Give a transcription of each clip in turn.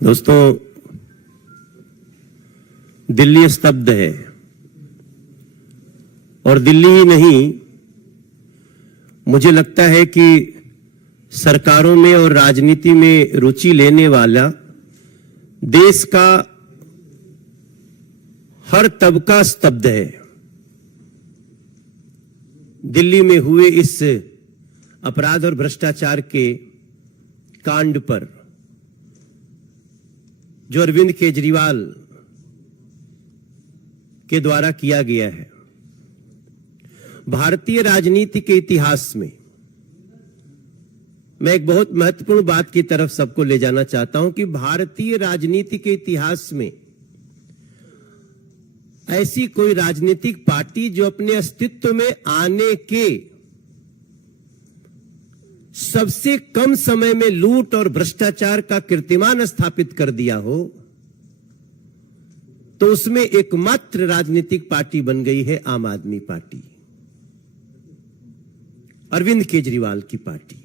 दोस्तों, दिल्ली स्तब्ध है और दिल्ली ही नहीं, मुझे लगता है कि सरकारों में और राजनीति में रुचि लेने वाला देश का हर तबका स्तब्ध है। दिल्ली में हुए इस अपराध और भ्रष्टाचार के कांड पर जो अरविंद केजरीवाल के द्वारा किया गया है, भारतीय राजनीति के इतिहास में मैं एक बहुत महत्वपूर्ण बात की तरफ सबको ले जाना चाहता हूं कि भारतीय राजनीति के इतिहास में ऐसी कोई राजनीतिक पार्टी जो अपने अस्तित्व में आने के सबसे कम समय में लूट और भ्रष्टाचार का कीर्तिमान स्थापित कर दिया हो, तो उसमें एकमात्र राजनीतिक पार्टी बन गई है आम आदमी पार्टी, अरविंद केजरीवाल की पार्टी।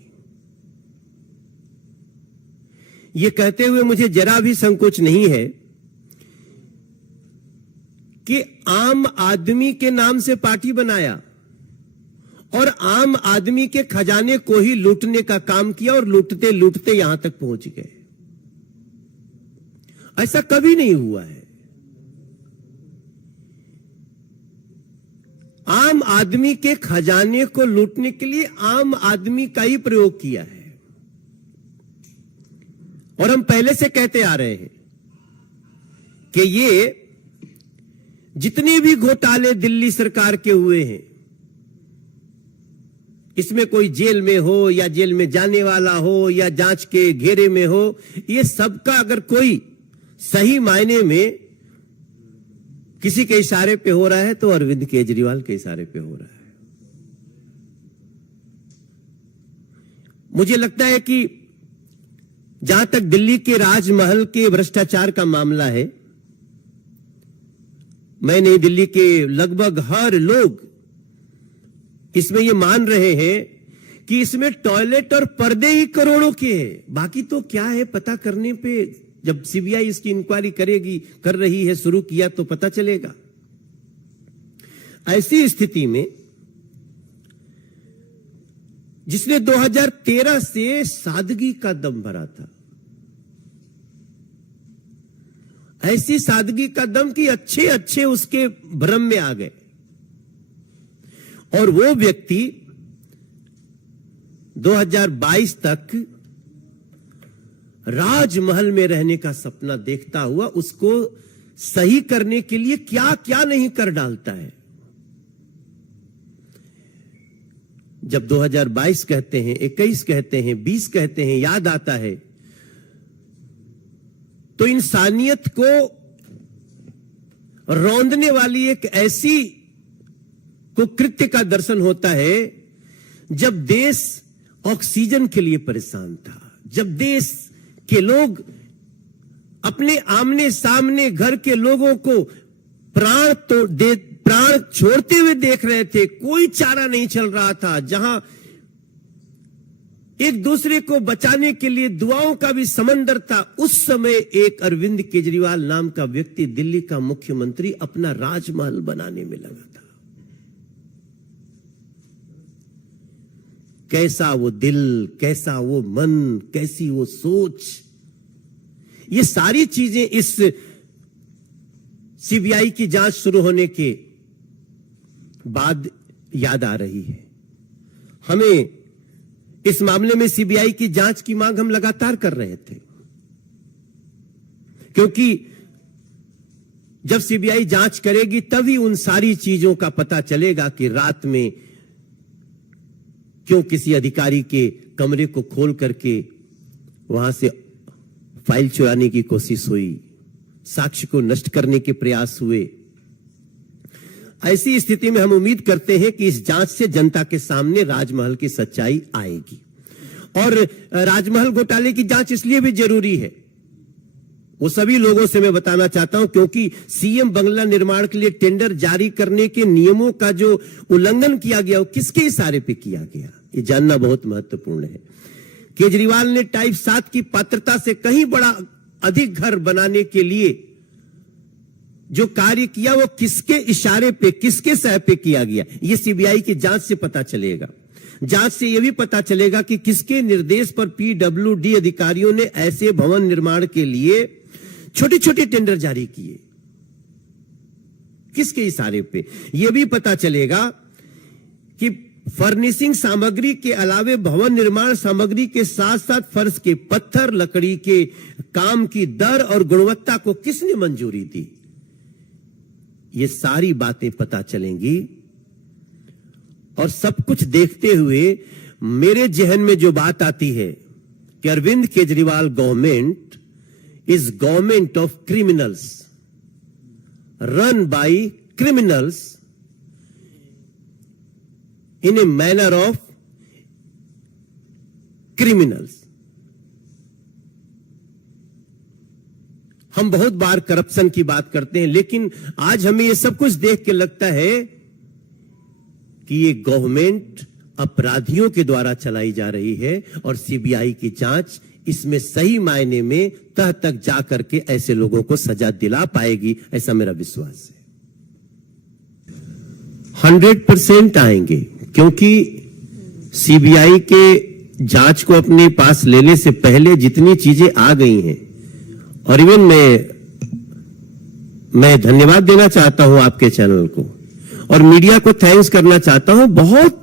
यह कहते हुए मुझे जरा भी संकोच नहीं है कि आम आदमी के नाम से पार्टी बनाया और आम आदमी के खजाने को ही लूटने का काम किया और लूटते लूटते यहां तक पहुंच गए। ऐसा कभी नहीं हुआ है। आम आदमी के खजाने को लूटने के लिए आम आदमी का ही प्रयोग किया है। और हम पहले से कहते आ रहे हैं कि ये जितने भी घोटाले दिल्ली सरकार के हुए हैं, इसमें कोई जेल में हो या जेल में जाने वाला हो या जांच के घेरे में हो, ये सबका अगर कोई सही मायने में किसी के इशारे पे हो रहा है तो अरविंद केजरीवाल के इशारे पे हो रहा है। मुझे लगता है कि जहां तक दिल्ली के राजमहल के भ्रष्टाचार का मामला है, मैं नहीं, दिल्ली के लगभग हर लोग इसमें यह मान रहे हैं कि इसमें टॉयलेट और पर्दे ही करोड़ों के हैं। बाकी तो क्या है पता करने पे, जब सीबीआई इसकी इंक्वायरी करेगी, कर रही है, शुरू किया तो पता चलेगा। ऐसी स्थिति में जिसने 2013 से सादगी का दम भरा था, ऐसी सादगी का दम कि अच्छे अच्छे उसके भ्रम में आ गए, और वो व्यक्ति 2022 तक राजमहल में रहने का सपना देखता हुआ उसको सही करने के लिए क्या क्या नहीं कर डालता है। जब 2022 कहते हैं, 21 कहते हैं, 20 कहते हैं, याद आता है तो इंसानियत को रौंदने वाली एक ऐसी कुकृत्य का दर्शन होता है जब देश ऑक्सीजन के लिए परेशान था, जब देश के लोग अपने आमने सामने घर के लोगों को प्राण छोड़ते हुए देख रहे थे, कोई चारा नहीं चल रहा था, जहां एक दूसरे को बचाने के लिए दुआओं का भी समंदर था, उस समय एक अरविंद केजरीवाल नाम का व्यक्ति दिल्ली का मुख्यमंत्री अपना राजमहल बनाने में लगा था। कैसा वो दिल, कैसा वो मन, कैसी वो सोच, ये सारी चीजें इस सीबीआई की जांच शुरू होने के बाद याद आ रही है। हमें इस मामले में सीबीआई की जांच की मांग हम लगातार कर रहे थे, क्योंकि जब सीबीआई जांच करेगी तभी उन सारी चीजों का पता चलेगा कि रात में क्यों किसी अधिकारी के कमरे को खोल करके वहां से फाइल चुराने की कोशिश हुई, साक्ष्य को नष्ट करने के प्रयास हुए। ऐसी स्थिति में हम उम्मीद करते हैं कि इस जांच से जनता के सामने राजमहल की सच्चाई आएगी। और राजमहल घोटाले की जांच इसलिए भी जरूरी है, वो सभी लोगों से मैं बताना चाहता हूं, क्योंकि सीएम बंगला निर्माण के लिए टेंडर जारी करने के नियमों का जो उल्लंघन किया गया वो किसके इशारे पे किया गया, ये जानना बहुत महत्वपूर्ण है। केजरीवाल ने टाइप 7 की पात्रता से कहीं बड़ा अधिक घर बनाने के लिए जो कार्य किया वो किसके इशारे पे, किसके सह पे किया गया, ये सीबीआई की जांच से पता चलेगा। जांच से यह भी पता चलेगा कि किसके निर्देश पर पीडब्ल्यूडी अधिकारियों ने ऐसे भवन निर्माण के लिए छोटे छोटे टेंडर जारी किए, किसके इशारे पे। यह भी पता चलेगा कि फर्निशिंग सामग्री के अलावे भवन निर्माण सामग्री के साथ साथ फर्श के पत्थर, लकड़ी के काम की दर और गुणवत्ता को किसने मंजूरी दी, ये सारी बातें पता चलेंगी। और सब कुछ देखते हुए मेरे जहन में जो बात आती है कि Arvind Kejriwal government is government of criminals, run by criminals in a manner of criminals. हम बहुत बार करप्शन की बात करते हैं, लेकिन आज हमें यह सब कुछ देख के लगता है कि ये गवर्नमेंट अपराधियों के द्वारा चलाई जा रही है और सीबीआई की जांच इसमें सही मायने में तह तक जाकर के ऐसे लोगों को सजा दिला पाएगी, ऐसा मेरा विश्वास है। 100% आएंगे, क्योंकि सीबीआई के जांच को अपने पास लेने से पहले जितनी चीजें आ गई हैं, और इवन मैं धन्यवाद देना चाहता हूं आपके चैनल को और मीडिया को थैंक्स करना चाहता हूं। बहुत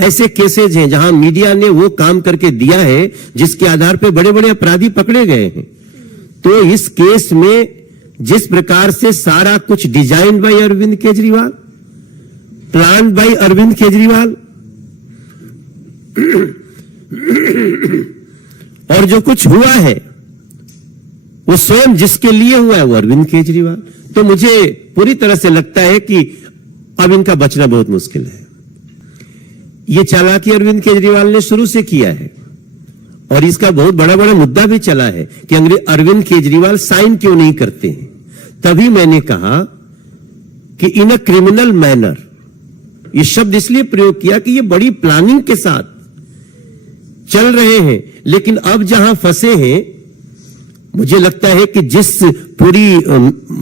ऐसे केसेज हैं जहां मीडिया ने वो काम करके दिया है जिसके आधार पे बड़े बड़े अपराधी पकड़े गए हैं। तो इस केस में जिस प्रकार से सारा कुछ design by Arvind Kejriwal, plan by Arvind Kejriwal और जो कुछ हुआ है वो स्वयं जिसके लिए हुआ है वो अरविंद केजरीवाल। तो मुझे पूरी तरह से लगता है कि अब इनका बचना बहुत मुश्किल है। ये चालाकी अरविंद केजरीवाल ने शुरू से किया है और इसका बहुत बड़ा बड़ा मुद्दा भी चला है कि अरविंद केजरीवाल साइन क्यों नहीं करते हैं। तभी मैंने कहा कि इन अ क्रिमिनल मैनर, ये शब्द इसलिए प्रयोग किया कि ये बड़ी प्लानिंग के साथ चल रहे हैं, लेकिन अब जहां फंसे हैं, मुझे लगता है कि जिस पूरी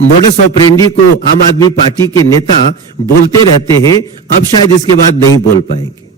मोडस ऑपरेंडी को आम आदमी पार्टी के नेता बोलते रहते हैं, अब शायद इसके बाद नहीं बोल पाएंगे।